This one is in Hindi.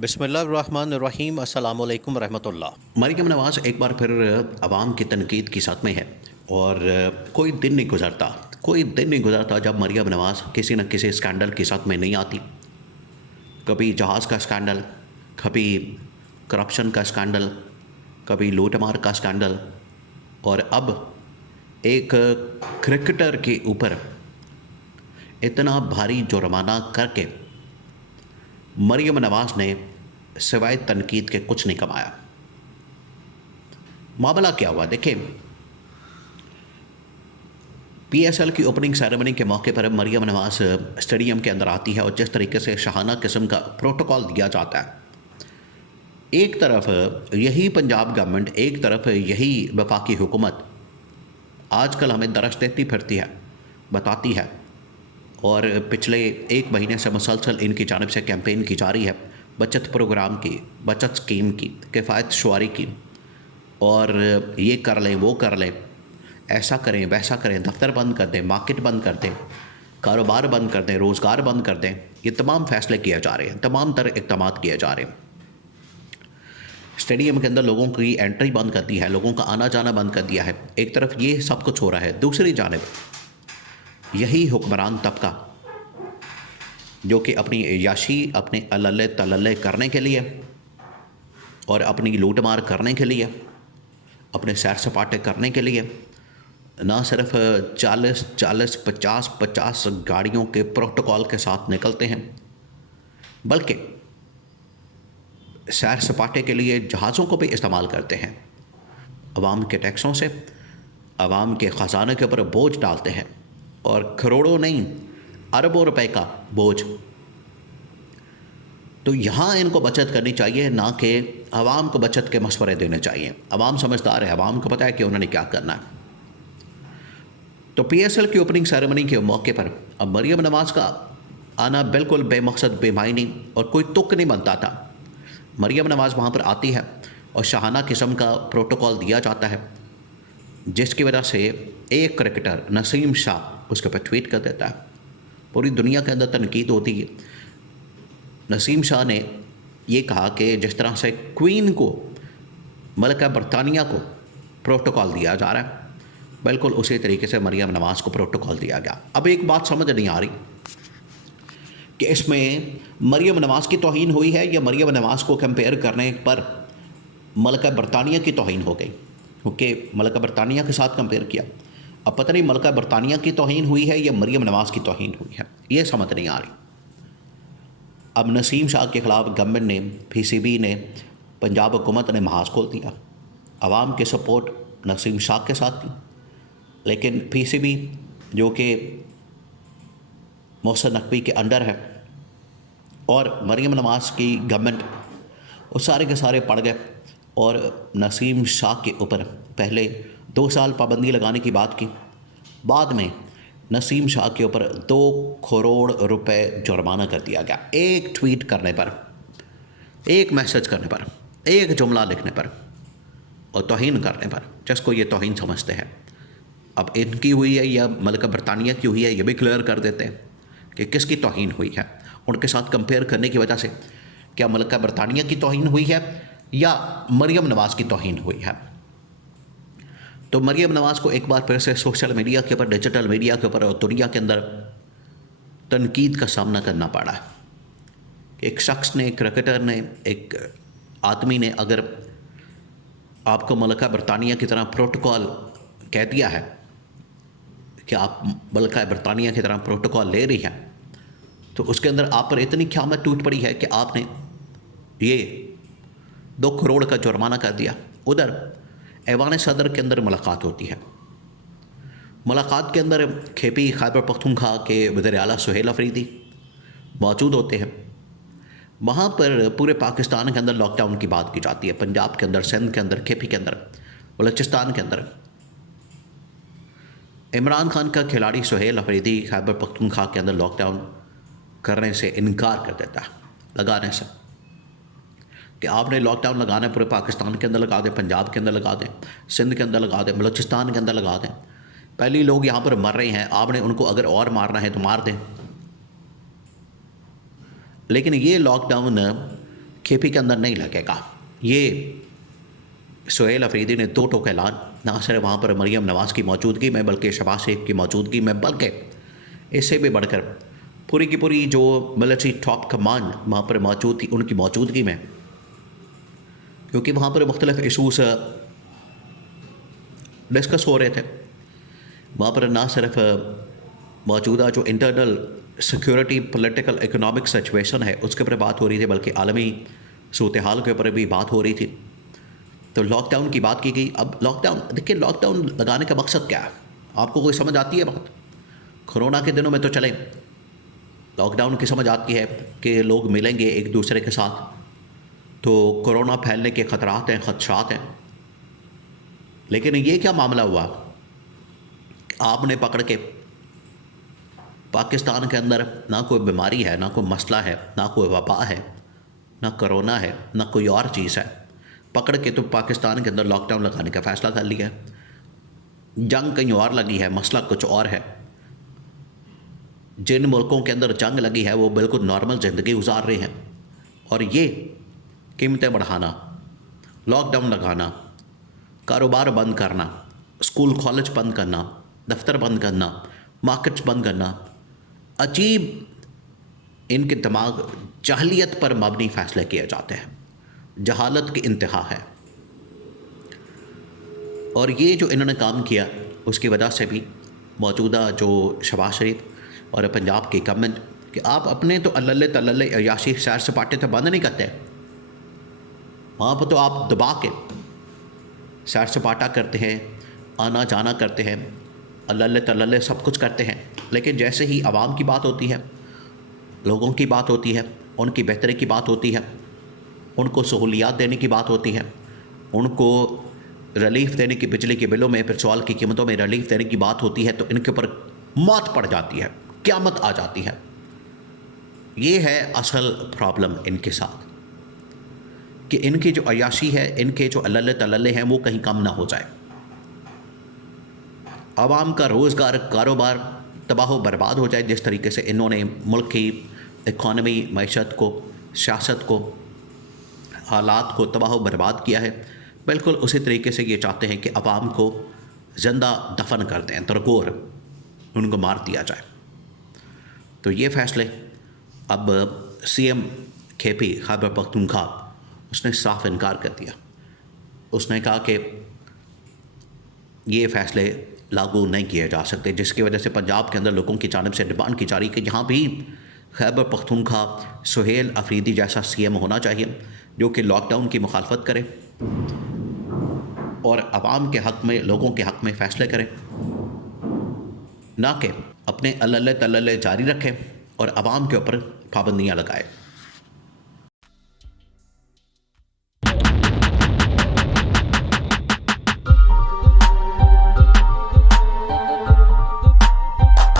बिस्मिल्लाहिर्रहमानिर्रहीम अस्सलामु अलैकुम रहमतुल्लाह। मरियम नवाज़ एक बार फिर अवाम की तनकीद की साथ में है और कोई दिन नहीं गुजरता जब मरियम नवाज़ किसी न किसी स्कैंडल की साथ में नहीं आती। कभी जहाज़ का स्कैंडल, कभी करप्शन का स्कैंडल, कभी लूटमार का स्कैंडल और अब एक क्रिकेटर के ऊपर इतना भारी जुर्माना करके मरियम नवाज़ ने सिवाय तनकीद के कुछ नहीं कमाया। मामला क्या हुआ देखिए, पीएसएल की ओपनिंग सेरेमनी के मौके पर मरियम नवाज़ स्टेडियम के अंदर आती है और जिस तरीके से शाहाना किस्म का प्रोटोकॉल दिया जाता है, एक तरफ यही पंजाब गवर्नमेंट, एक तरफ यही वफाकी हुकूमत आजकल हमें दरस देती फिरती है, बताती है और पिछले एक महीने से मुसलसल इनकी जानिब से कैंपेन की जा रही है बचत प्रोग्राम की, बचत स्कीम की, किफ़ायत शुआरी की और ये कर लें वो कर लें, ऐसा करें वैसा करें, दफ्तर बंद कर दें, मार्केट बंद कर दें, कारोबार बंद कर दें, रोज़गार बंद कर दें। ये तमाम फैसले किए जा रहे हैं, तमाम तरह इक़दाम किए जा रहे हैं। स्टेडियम के अंदर लोगों की एंट्री बंद कर दी है, लोगों का आना जाना बंद कर दिया है। एक तरफ ये सब कुछ हो रहा है, दूसरी जानिब यही हुक्मरान तबका जो कि अपनी याशी, अपने अल्ले तल्ले करने के लिए और अपनी लूटमार करने के लिए, अपने सैर सपाटे करने के लिए ना सिर्फ 40-50 गाड़ियों के प्रोटोकॉल के साथ निकलते हैं, बल्कि सैर सपाटे के लिए जहाज़ों को भी इस्तेमाल करते हैं। अवाम के टैक्सों से अवाम के ख़जाने के ऊपर बोझ डालते हैं और करोड़ों नहीं अरबों रुपए का बोझ। तो यहाँ इनको बचत करनी चाहिए, ना कि अवाम को बचत के मशवरे देने चाहिए। अवाम समझदार है, अवाम को पता है कि उन्होंने क्या करना है। तो पीएसएल की ओपनिंग सेरेमनी के मौके पर अब मरियम नवाज़ का आना बिल्कुल बेमकसद, बेमायनी और कोई तुक नहीं बनता था। मरियम नवाज़ वहाँ पर आती है और शाहाना किस्म का प्रोटोकॉल दिया जाता है, जिसकी वजह से एक क्रिकेटर नसीम शाह उसके ऊपर ट्वीट कर देता है। पूरी दुनिया के अंदर तनकीद होती है। नसीम शाह ने ये कहा कि जिस तरह से क्वीन को, मलिका बरतानिया को प्रोटोकॉल दिया जा रहा है, बिल्कुल उसी तरीके से मरियम नवाज़ को प्रोटोकॉल दिया गया। अब एक बात समझ नहीं आ रही कि इसमें मरियम नवाज़ की तौहीन हुई है या मरियम नवाज़ को कंपेयर करने पर मलिका बरतानिया की तौहीन हो गई, क्योंकि मलिका बरतानिया के साथ कंपेयर किया। अब पता नहीं मलिका बरतानिया की तौहीन हुई है या मरियम नवाज़ की तौहीन हुई है, ये समझ नहीं आ रही। अब नसीम शाह के ख़िलाफ़ गवर्नमेंट ने, पीसीबी ने, पंजाब हुकूमत ने महाज खोल दिया। आवाम की सपोर्ट नसीम शाह के साथ थी, लेकिन पीसीबी जो कि मोहसिन नकवी के अंडर है और मरियम नवाज़ की गवर्नमेंट, वो सारे के सारे पड़ गए और नसीम शाह के ऊपर पहले 2 साल पाबंदी लगाने की बात की, बाद में नसीम शाह के ऊपर 2 करोड़ रुपए जुर्माना कर दिया गया। एक ट्वीट करने पर, एक मैसेज करने पर, एक जुमला लिखने पर और तौहीन करने पर, जिसको ये तौहीन समझते हैं। अब इनकी हुई है या मलिका बरतानिया की हुई है, ये भी क्लियर कर देते हैं कि किसकी तौहीन हुई है। उनके साथ कंपेयर करने की वजह से क्या मलिका बरतानिया की तौहीन हुई है या मरियम नवाज़ की तौहीन हुई है। तो मरियम नवाज़ को एक बार फिर से सोशल मीडिया के ऊपर, डिजिटल मीडिया के ऊपर और दुनिया के अंदर तनकीद का सामना करना पड़ा है। एक शख्स ने, एक क्रिकेटर ने, एक आदमी ने अगर आपको मलिका बरतानिया की तरह प्रोटोकॉल कह दिया है कि आप मलिका बरतानिया की तरह प्रोटोकॉल ले रही हैं, तो उसके अंदर आप पर इतनी क़यामत टूट पड़ी है कि आपने ये 2 करोड़ का जुर्माना कर दिया। उधर ऐवान सदर के अंदर मुलाकात होती है। मुलाकात के अंदर खेपी खैबर पख्तूनख्वा के वज़ीर आला सुहेल अफरीदी मौजूद होते हैं। वहाँ पर पूरे पाकिस्तान के अंदर लॉकडाउन की बात की जाती है। पंजाब के अंदर, सिंध के अंदर, खेपी के अंदर, बलूचिस्तान के अंदर। इमरान खान का खिलाड़ी सुहेल अफरीदी खैबर पख्तूनख्वा के अंदर लॉकडाउन करने से इनकार कर देता है, लगाने से, कि आपने लॉकडाउन लगाना है पूरे पाकिस्तान के अंदर लगा दें, पंजाब के अंदर लगा दें, सिंध के अंदर लगा दें, बलूचिस्तान के अंदर लगा दें। पहले लोग यहाँ पर मर रहे हैं, आपने उनको अगर और मारना है तो मार दें। लेकिन ये लॉकडाउन केपी के अंदर नहीं लगेगा। ये सुहेल अफरीदी ने दो टोक ऐलान, ना सिर्फ वहाँ पर मरीम नवाज़ की मौजूदगी में बल्कि शहबाज शरीफ की मौजूदगी में, बल्कि इससे भी बढ़कर पूरी की पूरी जो मिलिट्री टॉप कमान वहाँ पर मौजूद थी उनकी मौजूदगी में, क्योंकि वहाँ पर मुख्तलिफ इशूज़ डिस्कस हो रहे थे। वहाँ पर ना सिर्फ मौजूदा जो internal security political economic situation है उसके ऊपर बात हो रही थी, बल्कि आलमी सूरत हाल के ऊपर भी बात हो रही थी। तो लॉकडाउन की बात की गई। अब लॉकडाउन, देखिए लॉकडाउन लगाने का मकसद क्या है, आपको कोई समझ आती है बात? कोरोना के दिनों में तो चले लॉकडाउन की समझ आती है कि लोग मिलेंगे एक दूसरे के साथ, तो कोरोना फैलने के ख़तरात हैं, ख़दशात हैं। लेकिन ये क्या मामला हुआ, आपने पकड़ के पाकिस्तान के अंदर ना कोई बीमारी है, ना कोई मसला है, ना कोई वबा है, ना कोरोना है, ना कोई और चीज़ है, पकड़ के तो पाकिस्तान के अंदर लॉकडाउन लगाने का फ़ैसला कर लिया है। जंग कहीं और लगी है, मसला कुछ और है। जिन मुल्कों के अंदर जंग लगी है वो बिल्कुल नॉर्मल ज़िंदगी गुजार रहे हैं, और ये कीमतें बढ़ाना, लॉकडाउन लगाना, कारोबार बंद करना, स्कूल कॉलेज बंद करना, दफ्तर बंद करना, मार्केट्स बंद करना, अजीब इनके दिमाग जाहलियत पर मबनी फ़ैसले किए जाते हैं। जहालत की इंतहा है। और ये जो इन्होंने काम किया उसकी वजह से भी मौजूदा जो शहबाज शरीफ और पंजाब की गवर्नमेंट कि आप अपने तो अल्ले तल्ले अयाशी सैर सपाटे तो बंद नहीं करते, वहाँ पर तो आप दबा के सैर सपाटा करते हैं, आना जाना करते हैं, अल्ले तल्ले सब कुछ करते हैं। लेकिन जैसे ही आवाम की बात होती है, लोगों की बात होती है, उनकी बेहतरी की बात होती है, उनको सहूलियात देने की बात होती है, उनको रिलीफ देने की, बिजली के बिलों में, पेट्रोल की कीमतों में रिलीफ देने की बात होती है, तो इनके ऊपर मौत पड़ जाती है, क़यामत आ जाती है। ये है असल प्रॉब्लम इनके साथ कि इनकी जो अयाशी है, इनके जो अल्ले तल्ले हैं वो कहीं कम ना हो जाए। आवाम का रोज़गार, कारोबार तबाह बर्बाद हो जाए। जिस तरीके से इन्होंने मुल्क की इकॉनमी, मैशत को, सियासत को, हालात को तबाह बर्बाद किया है, बिल्कुल उसी तरीके से ये चाहते हैं कि आवाम को ज़िंदा दफन कर दें, तरगोर उनको मार दिया जाए। तो ये फ़ैसले अब सीएम केपी खैबर पख्तूनख्वा उसने साफ इनकार कर दिया। उसने कहा कि ये फ़ैसले लागू नहीं किए जा सकते, जिसकी वजह से पंजाब के अंदर लोगों की जानिब से डिमांड की जा रही कि यहाँ भी खैबर पख्तूनख्वा सुहेल अफरीदी जैसा सीएम होना चाहिए जो कि लॉकडाउन की मुखालफत करे और आवाम के हक़ में, लोगों के हक़ में फ़ैसले करे, ना कि अपने अल्ले तल्ले जारी रखें और आवाम के ऊपर पाबंदियाँ लगाए।